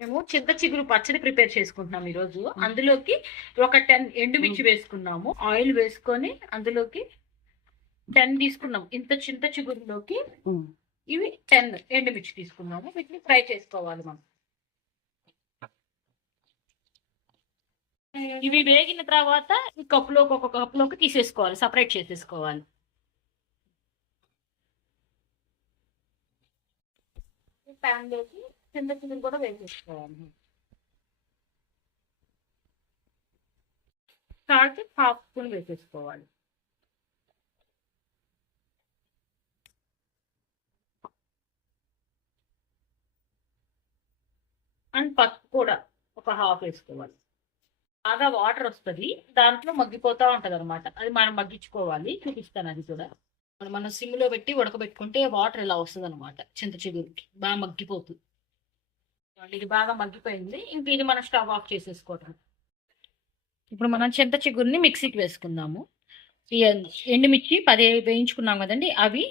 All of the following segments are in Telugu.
మేము చింత చిగురు పచ్చడి ప్రిపేర్ చేసుకుంటున్నాం ఈ రోజు అందులోకి ఒక టెన్ ఎండుమిర్చి వేసుకున్నాము. ఆయిల్ వేసుకొని అందులోకి టెన్ తీసుకున్నాం. ఇంత చింత చిగురులోకి ఇవి టెన్ ఎండుమిర్చి తీసుకున్నాము. వీటిని ఫ్రై చేసుకోవాలి మనం. ఇవి వేగిన తర్వాత ఈ కప్పులోకి ఒక కప్పులోకి తీసేసుకోవాలి. సపరేట్ చేసేసుకోవాలి. ప్యాన్ లోకి చింత కూడా వేసేసుకోవాలి. సాల్ట్ హాఫ్ స్పూన్ వేసేసుకోవాలి. అండ్ పసుపు కూడా ఒక హాఫ్ వేసుకోవాలి. బాగా వాటర్ వస్తుంది దాంట్లో మగ్గిపోతా ఉంటుంది అనమాట అది మనం మగ్గించుకోవాలి చూపిస్తాను అది కూడా. మనం మనం పెట్టి ఉడకబెట్టుకుంటే వాటర్ ఇలా వస్తుంది అనమాట చింత చిగురికి. బాగా మగ్గిపోతుంది. ఇది బాగా మగ్గిపోయింది. ఇంక ఇది మనం స్టవ్ ఆఫ్ చేసేసుకోవటం. ఇప్పుడు మనం చింత చిగురుని మిక్సీకి వేసుకుందాము. ఈ ఎండుమిర్చి పది వేయించుకున్నాం కదండి అవి.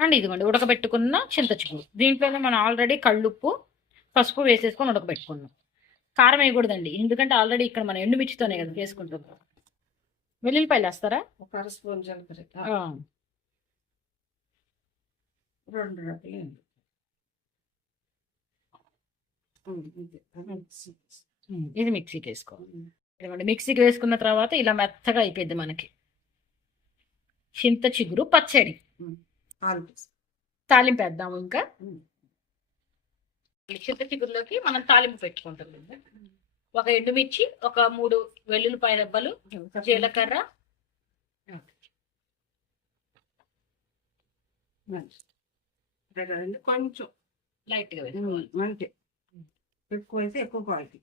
అండ్ ఇదిగోండి ఉడకబెట్టుకున్న చింత చిగురు. దీంట్లోనే మనం ఆల్రెడీ కళ్ళుప్పు పసుపు వేసేసుకొని ఉడకబెట్టుకున్నాం. కారం వేయకూడదండి ఎందుకంటే ఆల్రెడీ ఇక్కడ మనం ఎండుమిర్చితోనే కదా వేసుకుంటున్నాం వెల్లుల్లిపాయలు వేస్తారా? ఒక అర స్పూన్ జీలకర్ర. ఆ, రెండు రకాలు. ఉమ్, ఇది. మిక్సీకి వేసుకోవాలి ఇదిగోండి మిక్సీకి వేసుకున్న తర్వాత ఇలా మెత్తగా అయిపోయింది మనకి. చింత చిగురు పచ్చడి. తాలింపు వేద్దాము ఇంకా. చింత చిగురులోకి మనం తాలింపు పెట్టుకుంటాం ఒక ఎండుమిర్చి ఒక మూడు వెల్లుల్లిపాయ రెబ్బలు జీలకర్ర. కొంచెం. లైట్గా ఉమ్, వేసుకోవాలి అంతే. ఎక్కువ అయితే ఎక్కువ క్వాలిటీ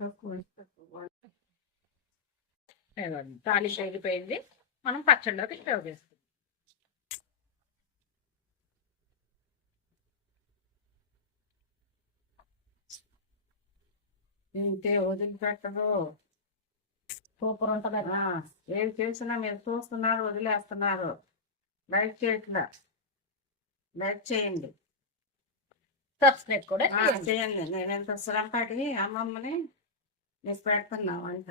తక్కువ అయితే తక్కువ క్వాలిటీ ఇదిగోండి, తాలింపు అయిపోయింది మనం పచ్చడిలోకి స్టవ్ చేస్తాం తింటే వదిలిపెట్టరు సూపర్ ఉంటుంది ఆ, ఏం చేసినా మీరు చూస్తున్నారు వదిలేస్తున్నారు. లైక్ చేయట్లా. లైక్ చేయండి. సబ్స్క్రైబ్ కూడా చేయండి. నేను ఎంత శ్రమపడి అమ్మమ్మని నీకు పెడుతున్నా వంట